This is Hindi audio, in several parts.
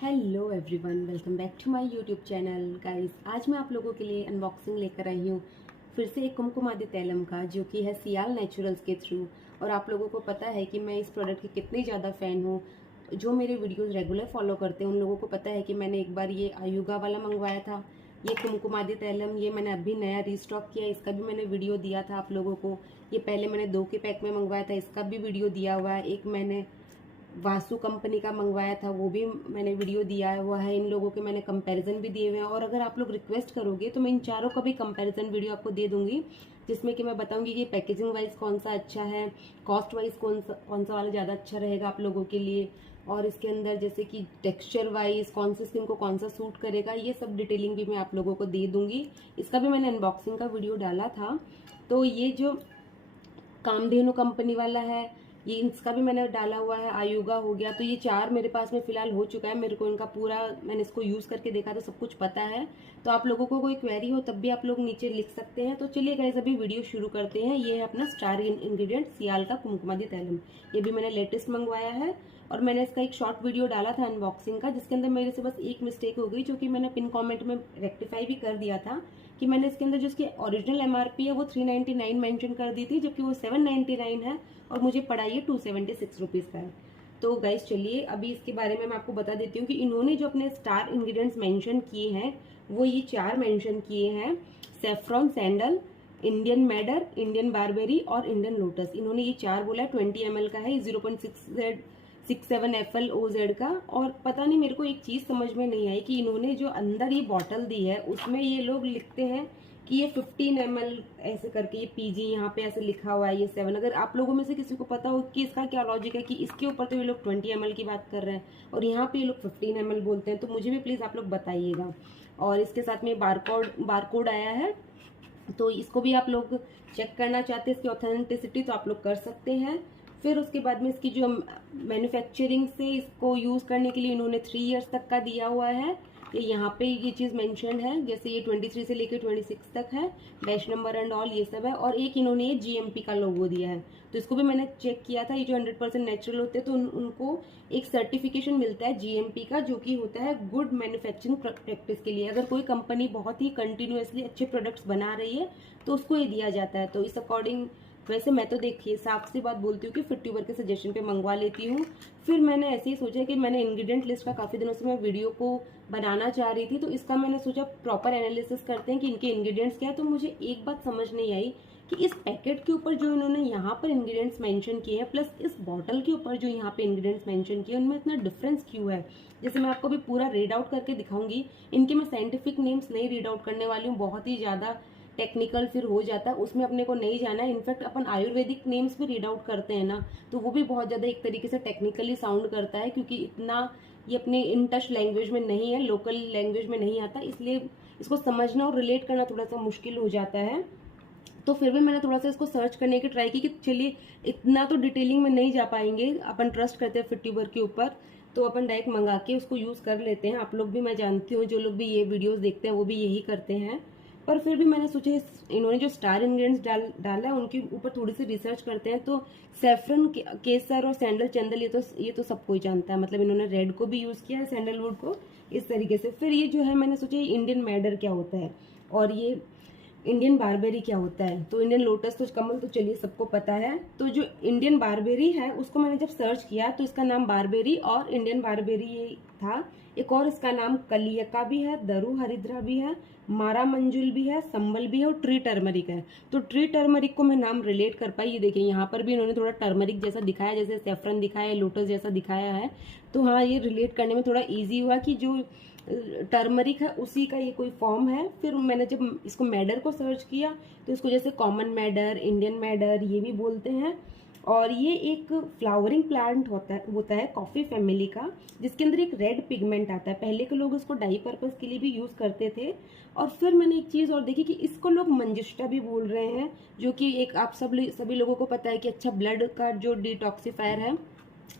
Hello everyone, welcome back to my YouTube channel. Guys, आज मैं आप लोगों के लिए अनबॉक्सिंग लेकर आई हूँ फिर से एक कुमकुमादी तैलम का, जो कि है सियाल नेचुरल्स के थ्रू। और आप लोगों को पता है कि मैं इस प्रोडक्ट की कितनी ज़्यादा फ़ैन हूँ। जो मेरे वीडियोस रेगुलर फॉलो करते हैं उन लोगों को पता है कि मैंने एक बार ये आयुगा वाला मंगवाया था। ये कुमकुमादी तैलम ये मैंने अभी नया रीस्टॉक किया, इसका भी मैंने वीडियो दिया था आप लोगों को। ये पहले मैंने 2 के पैक में मंगवाया था, इसका भी वीडियो दिया हुआ है। एक मैंने वासु कंपनी का मंगवाया था, वो भी मैंने वीडियो दिया हुआ है। इन लोगों के मैंने कंपैरिजन भी दिए हुए हैं, और अगर आप लोग रिक्वेस्ट करोगे तो मैं इन चारों का भी कंपैरिजन वीडियो आपको दे दूंगी, जिसमें कि मैं बताऊंगी कि पैकेजिंग वाइज कौन सा अच्छा है, कॉस्ट वाइज कौन सा वाला ज़्यादा अच्छा रहेगा आप लोगों के लिए, और इसके अंदर जैसे कि टेक्सचर वाइज कौन सी स्किन को कौन सा सूट करेगा, ये सब डिटेलिंग भी मैं आप लोगों को दे दूंगी। इसका भी मैंने अनबॉक्सिंग का वीडियो डाला था। तो ये जो कामधेनु कंपनी वाला है, ये इसका भी मैंने डाला हुआ है। आयुगा हो गया, तो ये 4 मेरे पास में फिलहाल हो चुका है। मेरे को इनका पूरा, मैंने इसको यूज करके देखा तो सब कुछ पता है। तो आप लोगों को कोई क्वेरी हो तब भी आप लोग नीचे लिख सकते हैं। तो चलिए गाइस, अभी वीडियो शुरू करते हैं। ये है अपना स्टार इंग्रेडिएंट सियाल का कुमकुमादी तैलम। ये भी मैंने लेटेस्ट मंगवाया है, और मैंने इसका एक शॉर्ट वीडियो डाला था अनबॉक्सिंग का, जिसके अंदर मेरे से बस एक मिस्टेक हो गई, जो कि मैंने पिन कमेंट में रेक्टिफाई भी कर दिया था, कि मैंने इसके अंदर जो इसकी ओरिजिनल एमआरपी है वो 399 मेंशन कर दी थी, जबकि वो 799 है, और मुझे पड़ा ये 276 रुपीज़ का है। तो गाइस चलिए, अभी इसके बारे में मैं आपको बता देती हूँ कि इन्होंने जो अपने स्टार इंग्रेडिएंट्स मेंशन किए हैं वो ये 4 मेंशन किए हैं। Saffron sandal, Indian madder, Indian barberry और इंडियन लोटस। इन्होंने ये 4 बोला है। 20 ml का है, 0.67 FLOZ का। और पता नहीं, मेरे को एक चीज समझ में नहीं आई कि इन्होंने जो अंदर ये बॉटल दी है उसमें ये लोग लिखते हैं कि ये 15 ml ऐसे करके, ये PG यहाँ पे ऐसे लिखा हुआ है, ये 7। अगर आप लोगों में से किसी को पता हो कि इसका क्या लॉजिक है कि इसके ऊपर तो ये लोग 20 ml की बात कर रहे हैं और यहाँ पे ये लोग 15 ml बोलते हैं, तो मुझे भी प्लीज आप लोग बताइएगा। और इसके साथ में बारकोड आया है, तो इसको भी आप लोग चेक करना चाहते हैं इसकी ऑथेंटिसिटी, तो आप लोग कर सकते हैं। फिर उसके बाद में इसकी जो मैन्युफैक्चरिंग से इसको यूज करने के लिए इन्होंने 3 इयर्स तक का दिया हुआ है। ये यहाँ पे ये चीज मेंशन है, जैसे ये 23 से लेकर 26 तक है, बैच नंबर एंड ऑल ये सब है। और एक इन्होंने ये GMP का लोगो दिया है, तो इसको भी मैंने चेक किया था। ये जो 100% नेचुरल होते हैं तो उनको एक सर्टिफिकेशन मिलता है GMP का, जो कि होता है गुड मैन्युफैक्चरिंग प्रैक्टिस के लिए। अगर कोई कंपनी बहुत ही कंटिन्यूअसली अच्छे प्रोडक्ट्स बना रही है तो उसको ये दिया जाता है। तो इस अकॉर्डिंग, वैसे मैं तो देखिए साफ सी बात बोलती हूँ कि फिट्यूबर के सजेशन पे मंगवा लेती हूँ। फिर मैंने ऐसे ही सोचा कि मैंने इंग्रेडिएंट लिस्ट का काफी दिनों से मैं वीडियो को बनाना चाह रही थी, तो इसका मैंने सोचा प्रॉपर एनालिसिस करते हैं कि इनके इंग्रेडिएंट्स क्या है। तो मुझे एक बात समझ नहीं आई कि इस पैकेट के ऊपर जो इन्होंने यहाँ पर इंग्रेडिएंट्स मेंशन किए हैं, प्लस इस बॉटल के ऊपर जो यहाँ पे इंग्रेडिएंट्स मेंशन किए, उनमें इतना डिफरेंस क्यों है। जैसे मैं आपको भी पूरा रीड आउट करके दिखाऊंगी। इनके मैं साइंटिफिक नेम्स नहीं रीड आउट करने वाली हूँ, बहुत ही ज्यादा टेक्निकल फिर हो जाता है, उसमें अपने को नहीं जाना है। इनफैक्ट अपन आयुर्वेदिक नेम्स भी रीड आउट करते हैं ना, तो वो भी बहुत ज्यादा एक तरीके से टेक्निकली साउंड करता है, क्योंकि इतना ये अपने इन टच लैंग्वेज में नहीं है, लोकल लैंग्वेज में नहीं आता, इसलिए इसको समझना और रिलेट करना थोड़ा सा मुश्किल हो जाता है। तो फिर भी मैंने थोड़ा सा इसको सर्च करने की ट्राई की कि चलिए इतना तो डिटेलिंग में नहीं जा पाएंगे, अपन ट्रस्ट करते हैं फिट्यूबर के ऊपर, तो अपन डायरेक्ट मंगा के उसको यूज कर लेते हैं। आप लोग भी, मैं जानती हूँ जो लोग भी ये वीडियोस देखते हैं वो भी यही करते हैं। पर फिर भी मैंने सोचा इन्होंने जो स्टार इंग्रेडिएंट्स डाला है उनके ऊपर थोड़ी सी रिसर्च करते हैं। तो सेफ्रन, केसर और सैंडल चंदल, ये तो सब कोई जानता है। मतलब इन्होंने रेड को भी यूज किया है, सैंडलवुड को, इस तरीके से। फिर ये जो है, मैंने सोचा इंडियन मैडर क्या होता है और ये इंडियन बारबेरी क्या होता है। तो इंडियन लोटस तो कमल तो चलिए सबको पता है। तो जो इंडियन बारबेरी है उसको मैंने जब सर्च किया तो इसका नाम बारबेरी और इंडियन बारबेरी ये था। एक और इसका नाम कलियका भी है, दरू हरिद्रा भी है, मारा मंजुल भी है, संबल भी है, और ट्री टर्मरिक है। तो ट्री टर्मरिक को मैं नाम रिलेट कर पाई। ये देखिए यहाँ पर भी इन्होंने थोड़ा टर्मरिक जैसा दिखाया, जैसे सेफ्रन दिखाया है, लोटस जैसा दिखाया है। तो हाँ, ये रिलेट करने में थोड़ा ईजी हुआ कि जो टर्मरिक है उसी का ये कोई फॉर्म है। फिर मैंने जब इसको मैडर को सर्च किया तो इसको जैसे कॉमन मैडर, इंडियन मैडर ये भी बोलते हैं। और ये एक फ्लावरिंग प्लांट होता है कॉफी फैमिली का, जिसके अंदर एक रेड पिगमेंट आता है। पहले के लोग इसको डाई पर्पस के लिए भी यूज करते थे। और फिर मैंने एक चीज और देखी कि इसको लोग मंजिष्टा भी बोल रहे हैं, जो कि एक आप सभी लोगों को पता है कि अच्छा ब्लड का जो डिटॉक्सिफायर है,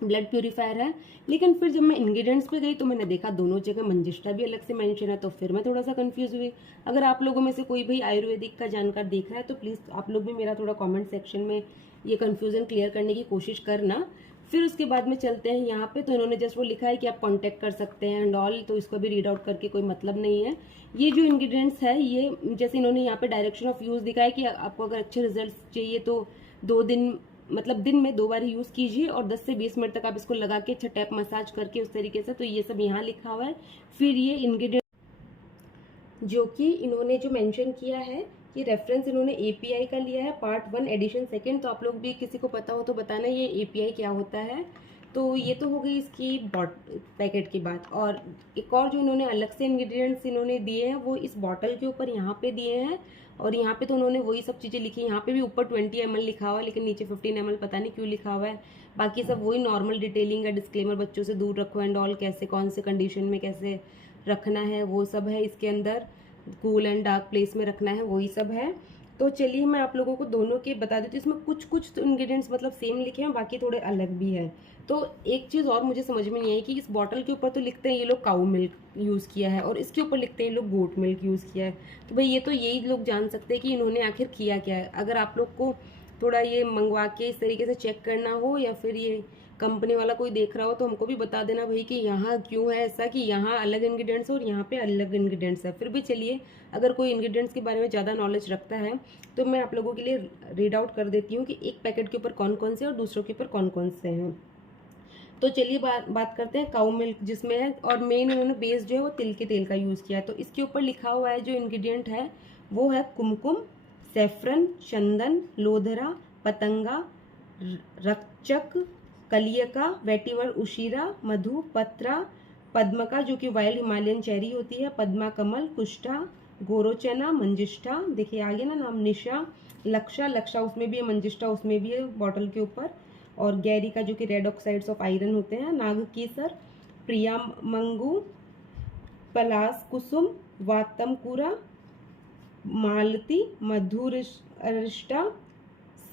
ब्लड प्यूरिफायर है। लेकिन फिर जब मैं इंग्रेडिएंट्स पे गई तो मैंने देखा दोनों जगह मंजिष्टा भी अलग से मेंशन है, तो फिर मैं थोड़ा सा कंफ्यूज हुई। अगर आप लोगों में से कोई भी आयुर्वेदिक का जानकार देख रहा है तो प्लीज आप लोग भी मेरा थोड़ा कमेंट सेक्शन में ये कंफ्यूजन क्लियर करने की कोशिश करना। फिर उसके बाद में चलते हैं यहाँ पे, तो इन्होंने जस्ट वो लिखा है कि आप कांटेक्ट कर सकते हैं एंड ऑल, तो इसको भी रीड आउट करके कोई मतलब नहीं है। ये जो इंग्रेडिएंट्स है, ये जैसे इन्होंने यहाँ पे डायरेक्शन ऑफ यूज़ दिखाया कि आपको अगर अच्छे रिजल्ट चाहिए तो 2 दिन मतलब दिन में 2 बार यूज़ कीजिए और 10 से 20 मिनट तक आप इसको लगा के अच्छा टैप मसाज करके उस तरीके से, तो ये सब यहाँ लिखा हुआ है। फिर ये इंग्रेडिएंट जो कि इन्होंने जो मेंशन किया है, ये रेफरेंस इन्होंने एपीआई का लिया है, पार्ट 1 एडिशन 2। तो आप लोग भी किसी को पता हो तो बताना ये एपीआई क्या होता है। तो ये तो हो गई इसकी पैकेट की बात। और एक और जो इन्होंने अलग से इंग्रेडिएंट्स इन्होंने दिए हैं वो इस बॉटल के ऊपर यहाँ पे दिए हैं, और यहाँ पे तो उन्होंने वही सब चीज़ें लिखी। यहाँ पे भी ऊपर 20 ml लिखा हुआ है, लेकिन नीचे 15 ml पता नहीं क्यों लिखा हुआ है। बाकी सब वही नॉर्मल डिटेलिंग है, डिस्क्लेमर, बच्चों से दूर रखो एंड ऑल, कैसे कौन से कंडीशन में कैसे रखना है वो सब है इसके अंदर, कूल एंड डार्क प्लेस में रखना है, वही सब है। तो चलिए मैं आप लोगों को दोनों के बता देती हूँ। इसमें कुछ कुछ तो इंग्रेडिएंट्स मतलब सेम लिखे हैं, बाकी थोड़े अलग भी है। तो एक चीज़ और मुझे समझ में नहीं आई कि इस बॉटल के ऊपर तो लिखते हैं ये लोग काऊ मिल्क यूज़ किया है, और इसके ऊपर लिखते हैं ये लोग गोट मिल्क यूज़ किया है। तो भाई ये तो यही लोग जान सकते हैं कि इन्होंने आखिर किया क्या है। अगर आप लोग को थोड़ा ये मंगवा के इस तरीके से चेक करना हो, या फिर ये कंपनी वाला कोई देख रहा हो, तो हमको भी बता देना भाई कि यहाँ क्यों है ऐसा कि यहाँ अलग इंग्रेडिएंट्स और यहाँ पे अलग इंग्रेडिएंट्स है। फिर भी चलिए, अगर कोई इंग्रेडिएंट्स के बारे में ज़्यादा नॉलेज रखता है तो मैं आप लोगों के लिए रीड आउट कर देती हूँ कि एक पैकेट के ऊपर कौन कौन से और दूसरों के ऊपर कौन कौन से हैं। तो चलिए बात करते हैं काऊ मिल्क जिसमें है, और मेन इन्होंने बेस जो है वो तिल के तेल का यूज़ किया है। तो इसके ऊपर लिखा हुआ है जो इंग्रेडिएंट है वो है कुमकुम, सेफ्रन, चंदन, लोधरा, पतंगा, रक्षक, कलियका, वेटिवर उशीरा, मधु, पत्रा, पद्मका जो कि वाइल्ड हिमालयन चेरी होती है, पद्मा कमल, कुष्ठा, गोरोचना, मंजिष्ठा, देखिए आगे ना नाम, निशा, लक्षा, लक्षा उसमें भी है, मंजिष्ठा उसमें भी है बॉटल के ऊपर, और गैरी का जो कि रेड ऑक्साइड्स ऑफ आयरन होते हैं, नागकेसर, प्रिया मंगू, पलास कुसुम, वातमकुरा, मालती, मधुरिष्टा,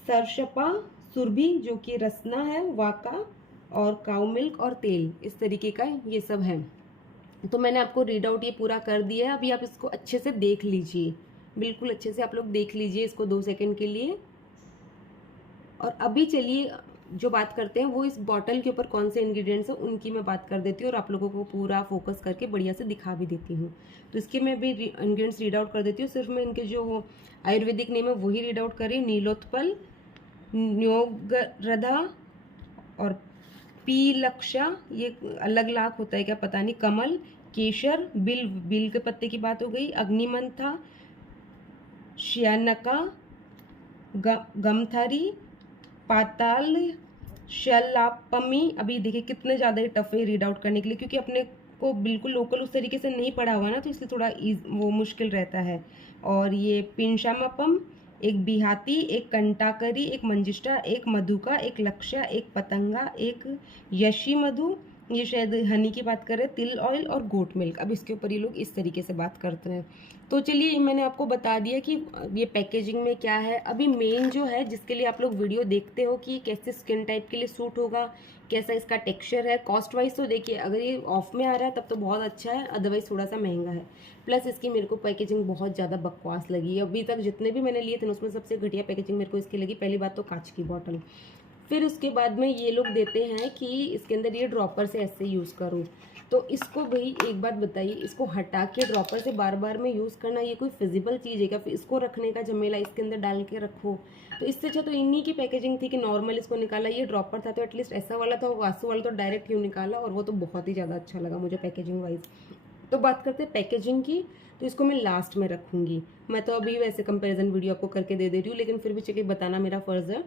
सरशपा, सुरभि जो कि रसना है, वाका, और काऊ मिल्क और तेल, इस तरीके का ये सब है। तो मैंने आपको रीड आउट ये पूरा कर दिया है। अभी आप इसको अच्छे से देख लीजिए, बिल्कुल अच्छे से आप लोग देख लीजिए इसको 2 सेकंड के लिए। और अभी चलिए जो बात करते हैं वो इस बॉटल के ऊपर कौन से इंग्रेडिएंट्स हैं उनकी मैं बात कर देती हूँ, और आप लोगों को पूरा फोकस करके बढ़िया से दिखा भी देती हूँ। तो इसके मैं भी इंग्रेडिएंट्स रीड आउट कर देती हूँ। सिर्फ मैं इनके जो आयुर्वेदिक नेम है वही रीड आउट कर रही हूँ। नीलोत्पल, न्योगरधा और पीलक्षा, ये अलग लाख होता है क्या पता नहीं, कमल, केशर, बिल के पत्ते की बात हो गई, अग्निमंथा, श्यानका, गमथरी, पाताल शलापमी। अभी देखिए कितने ज़्यादा टफ है रीड आउट करने के लिए, क्योंकि अपने को बिल्कुल लोकल उस तरीके से नहीं पढ़ा हुआ ना, तो इसलिए थोड़ा वो मुश्किल रहता है। और ये पिंशामपम, एक बिहाती, एक कंटाकरी, एक मंजिष्ठा, एक मधुका, एक लक्षा, एक पतंगा, एक यशी मधु, ये शायद हनी की बात कर रहे हैं, तिल ऑयल और गोट मिल्क। अब इसके ऊपर ये लोग इस तरीके से बात करते हैं। तो चलिए मैंने आपको बता दिया कि ये पैकेजिंग में क्या है। अभी मेन जो है जिसके लिए आप लोग वीडियो देखते हो कि कैसे स्किन टाइप के लिए सूट होगा, कैसा इसका टेक्सचर है, कॉस्ट वाइज तो देखिए अगर ये ऑफ में आ रहा है तब तो बहुत अच्छा है, अदरवाइज थोड़ा सा महंगा है। प्लस इसकी मेरे को पैकेजिंग बहुत ज़्यादा बकवास लगी है। अभी तक जितने भी मैंने लिए थे उसमें सबसे घटिया पैकेजिंग मेरे को इसकी लगी। पहली बात तो कांच की बॉटल, फिर उसके बाद में ये लोग देते हैं कि इसके अंदर ये ड्रॉपर से ऐसे यूज़ करो। तो इसको भाई एक बात बताइए, इसको हटा के ड्रॉपर से बार बार में यूज़ करना ये कोई फिजिबल चीज़ है क्या? फिर इसको रखने का झमेला, इसके अंदर डाल के रखो। तो इससे अच्छा तो इन्हीं की पैकेजिंग थी कि नॉर्मल इसको निकाला। ये ड्रॉपर था तो एटलीस्ट ऐसा वाला था, वासु वाला तो डायरेक्ट क्यों निकाला, और वो तो बहुत ही ज़्यादा अच्छा लगा मुझे पैकेजिंग वाइज। तो बात करते हैं पैकेजिंग की, तो इसको मैं लास्ट में रखूँगी। मैं तो अभी वैसे कंपेरिजन वीडियो आपको करके दे रही हूँ, लेकिन फिर भी चलिए बताना मेरा फ़र्ज़ है।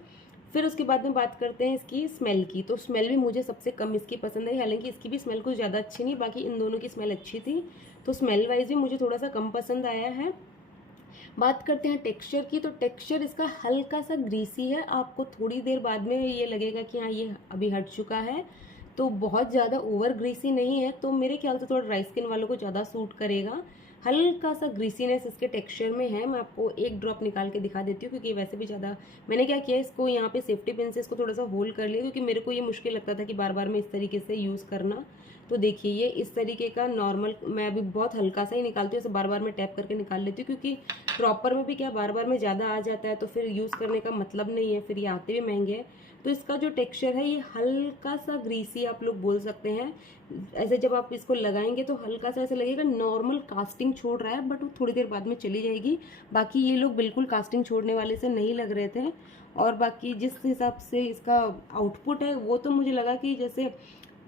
फिर उसके बाद में बात करते हैं इसकी स्मेल की। तो स्मेल भी मुझे सबसे कम इसकी पसंद आई, हालांकि इसकी भी स्मेल कुछ ज़्यादा अच्छी नहीं, बाकी इन दोनों की स्मेल अच्छी थी। तो स्मेल वाइज भी मुझे थोड़ा सा कम पसंद आया है। बात करते हैं टेक्सचर की, तो टेक्सचर इसका हल्का सा ग्रीसी है। आपको थोड़ी देर बाद में ये लगेगा कि हाँ ये अभी हट चुका है, तो बहुत ज़्यादा ओवर ग्रीसी नहीं है। तो मेरे ख्याल से थोड़ा ड्राई स्किन वालों को ज़्यादा सूट करेगा। हल्का सा ग्रीसीनेस इसके टेक्सचर में है। मैं आपको एक ड्रॉप निकाल के दिखा देती हूँ, क्योंकि वैसे भी ज़्यादा मैंने क्या किया, इसको यहाँ पे सेफ्टी पिन से इसको थोड़ा सा होल्ड कर लिया, क्योंकि मेरे को ये मुश्किल लगता था कि बार बार में इस तरीके से यूज़ करना। तो देखिए ये इस तरीके का नॉर्मल, मैं अभी बहुत हल्का सा ही निकालती हूँ, इसे बार बार मैं टैप करके निकाल लेती हूँ, क्योंकि प्रॉपर में भी क्या बार बार में ज़्यादा आ जाता है तो फिर यूज़ करने का मतलब नहीं है, फिर ये आते भी महंगे हैं। तो इसका जो टेक्सचर है ये हल्का सा ग्रीसी आप लोग बोल सकते हैं। ऐसे जब आप इसको लगाएंगे तो हल्का सा ऐसा लगेगा नॉर्मल कास्टिंग छोड़ रहा है, बट वो थोड़ी देर बाद में चली जाएगी। बाकी ये लोग बिल्कुल कास्टिंग छोड़ने वाले से नहीं लग रहे थे। और बाकी जिस हिसाब से इसका आउटपुट है वो तो मुझे लगा कि जैसे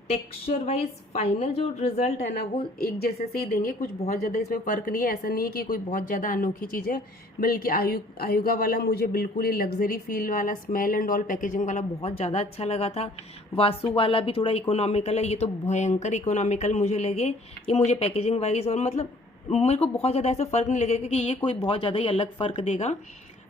टेक्सचर वाइज फाइनल जो रिजल्ट है ना वो एक जैसे से ही देंगे, कुछ बहुत ज़्यादा इसमें फ़र्क नहीं है। ऐसा नहीं है कि कोई बहुत ज़्यादा अनोखी चीज़ है, बल्कि आयुगा वाला मुझे बिल्कुल ही लग्जरी फील वाला, स्मेल एंड ऑल पैकेजिंग वाला बहुत ज़्यादा अच्छा लगा था। वासु वाला भी थोड़ा इकोनॉमिकल है, ये तो भयंकर इकोनॉमिकल मुझे लगे। ये मुझे पैकेजिंग वाइज और मतलब मेरे को बहुत ज़्यादा ऐसा फ़र्क नहीं लगेगा कि ये कोई बहुत ज़्यादा ही अलग फ़र्क देगा।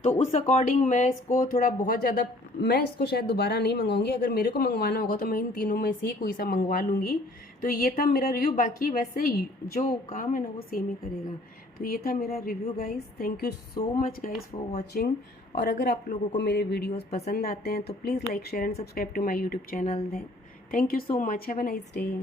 तो उस अकॉर्डिंग मैं इसको थोड़ा बहुत ज़्यादा, मैं इसको शायद दोबारा नहीं मंगाऊंगी। अगर मेरे को मंगवाना होगा तो मैं इन तीनों में से ही कोई सा मंगवा लूँगी। तो ये था मेरा रिव्यू। बाकी वैसे जो काम है ना वो सेम ही करेगा। तो ये था मेरा review guys. Thank you so much guys for watching. और अगर आप लोगों को मेरे वीडियोज़ पसंद आते हैं तो please like share and subscribe to my YouTube channel. Thank you so much. Have a nice day.